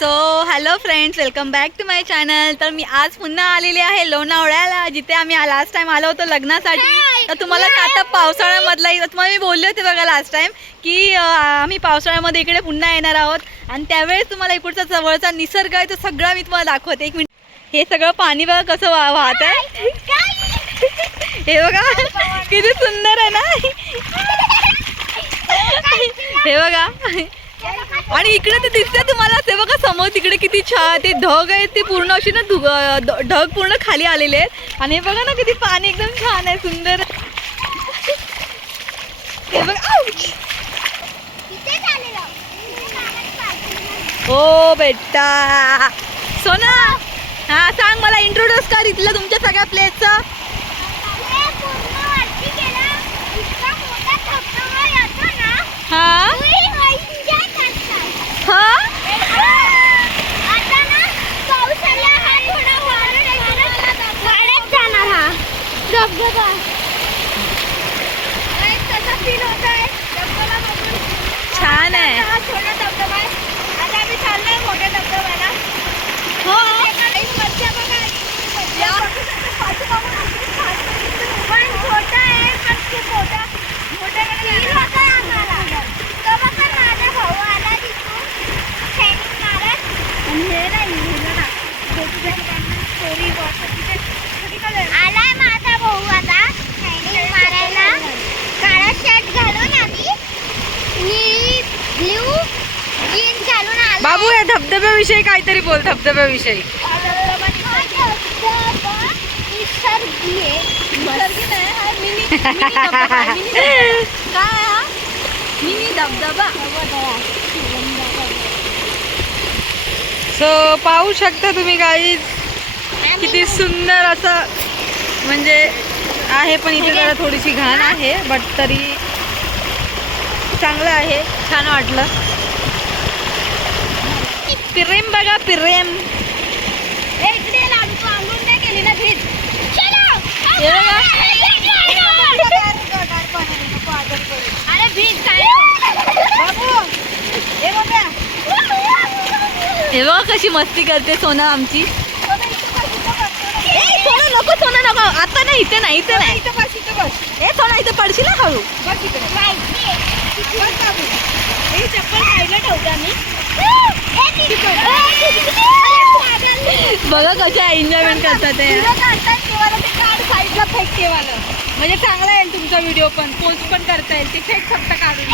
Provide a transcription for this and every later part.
So hello friends welcome back to my channel तर मी आज पुन्हा आलेली आहे लोणावळ्याला जिथे आम्ही लास्ट टाइम आलो होतो लग्नासाठी. तर तुम्हाला आता पावसाळ्यामधला तुम्हाला मी बोलले होते बघा लास्ट टाइम की आम्ही पावसाळ्यामध्ये इकडे पुन्हा येणार आहोत. आणि त्यावेळेस तुम्हाला इकडचा जवळचा निसर्ग आहे तो सगळा मी तुम्हाला दाखवते. एक मिनिट. हे सगळं पाणी बघा कसं वा वाहत आहे. हे बघा किती सुंदर आहे ना. हे बघा. आणि इकडे ते दिसते तुम्हाला असे बघा समोर तिकडे किती छान ते ढग आहेत ते पूर्ण अशी ना धुग- ढग पूर्ण खाली आलेले आहेत. आणि हे बघा ना किती पाणी एकदम छान आहे सुंदर हे बघा ओ बेटा! सोना! हा सांग मला इंट्रोड्यूस कर इथलं तुमच्या सगळ्या प्लेसचं छान आहे. छोटा धबधबा आहे. आता आम्ही चाललोय मोठ्या धबधब्याला. हो. पण छोटा आहे पण खूप मोठा. मोठ्याकडे आला धबधब्याविषयी काहीतरी बोल धबधब्याविषयी. सो पाहू शकता तुम्ही काही किती सुंदर असं म्हणजे आहे पण इथे जरा थोडीशी घाण आहे बट तरी चांगलं आहे. छान वाटलं. पिरेम बघा पिरेम. हे बघा. कशी मस्ती करते सोना आमची. सोना नको सोना नको. आता नाही इथे नाही इथे नाही. ए सोना इथे पडशील ना हळू. चप्पल खायला ठेवता मी बघा कशा एन्जॉयमेंट करतात ते. म्हणजे चांगला येईल तुमचा व्हिडिओ पण. पोस्ट पण करता येईल. ते फेक फक्त काढून.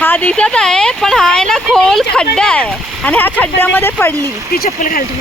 हा दिसत आहे पण हा आहे ना खोल खड्डा आहे. आणि ह्या खड्ड्यामध्ये पडली. ती चप्पल घालतो